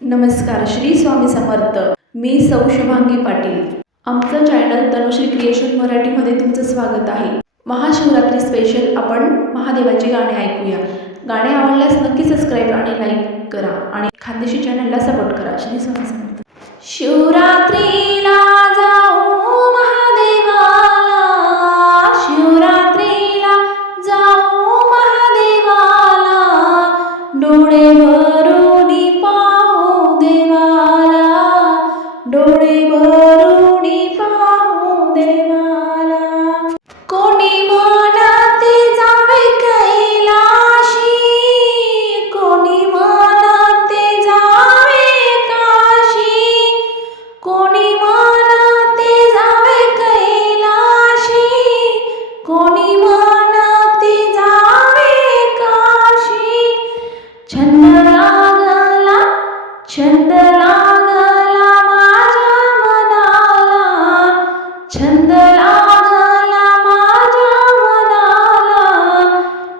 नमस्कार, श्री स्वामी समर्थ. मी सौ शुभांगी पाटील. आमचं चॅनल तनुश्री क्रिएशन मराठीमध्ये तुमचं स्वागत आहे. महाशिवरात्री स्पेशल आपण महादेवाची गाणी ऐकूया. गाणे आवडल्यास नक्की सबस्क्राईब आणि लाईक करा आणि खानदेशी चॅनलला सपोर्ट करा. श्री स्वामी समर्थ. शिवरात्रीला जाऊ महादेवाला, शिवरात्रीला जाऊ महादेवाला, डोळे भरून पाहू देवाला, डोळे भरून पाहू देवाला. कोणी म्हणते जावे कैलाशी, कोणी म्हणते जावे काशी, कोणी म्हणते जावे कैलाशी, कोणी म्हणते जावे काशी. छंद लागला, छंद लागला माझ्या मनाला, छंद लागला माझ्या मनाला,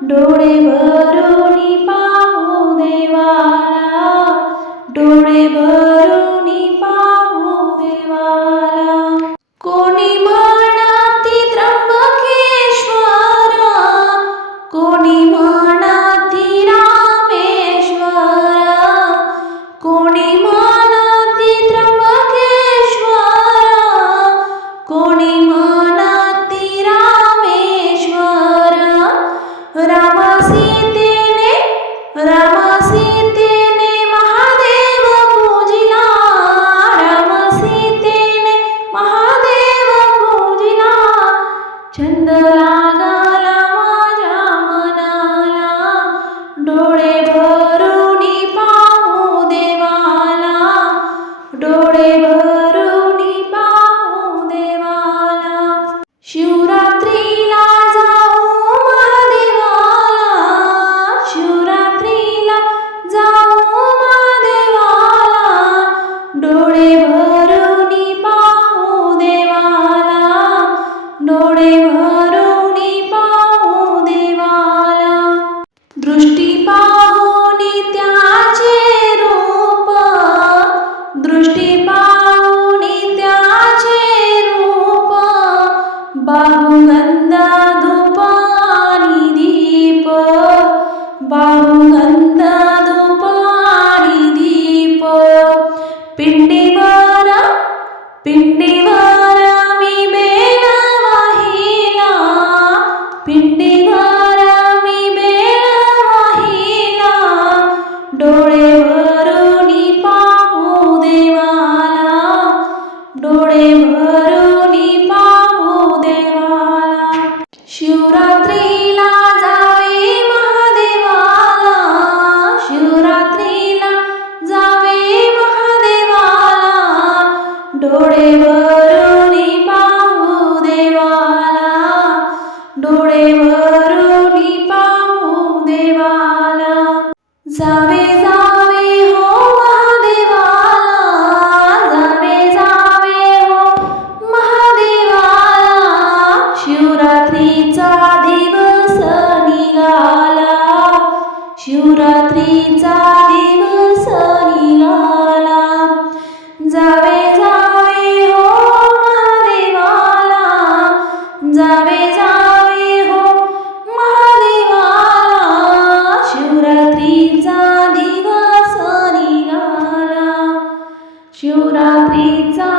डोळे भरून पाहू देवाला, डोळे भरून पाहू देवाला. कोणी म्हणती त्र्यंबकेश्वर, कोणी म्हणती रामेश्वर, कोणी म्हणती त्र्यंबकेश्वर, कोणी म्हणती रामेश्वर. राम सीतेने, राम सीतेने महादेव पूजिला, राम सीतेने महादेव पूजिला. छंद लागला माझ्या मनाला, डोळे भरून पाहू देवाला, डोळे भरून पाहू देवाला. शिवरात्रीला जाऊ महादेवाला, शिवरात्रीला जाऊ महादेवाला, डोळे भरून पाहू देवाला, डोळे भरून पाहू देवाला. दृष्टी पाहून त्याचे रूप, दृष्टी पाहून त्याचे रूप, बाहुगंध धूप आणि दीप, बाहुगंध धूप आणि दीप. पिंडीवर, पिंडीवर मी बेल वाहिला, पिंडीवर मी बेल वाहिला, डोळे भरून पाहू देवाला, डोळे भरून पाहू देवाला. शिवरात्रीला जावे महादेवाला, शिवरात्रीला जावे महादेवाला, डोळे भरून पाहू देवाला, डोळे भरून पाहू देवाला. जावे जावे हो महादेवाला, जावे जावे हो महादेवाला, शिवरात्रीचा दिवस निघाला, शिवरात्रीचा दिवस निघाला. जावे जावे हो महादेवाला, जावे जावे हो महादेवाला, शिवरात्रीचा दिवस निघाला, शिवरात्रीचा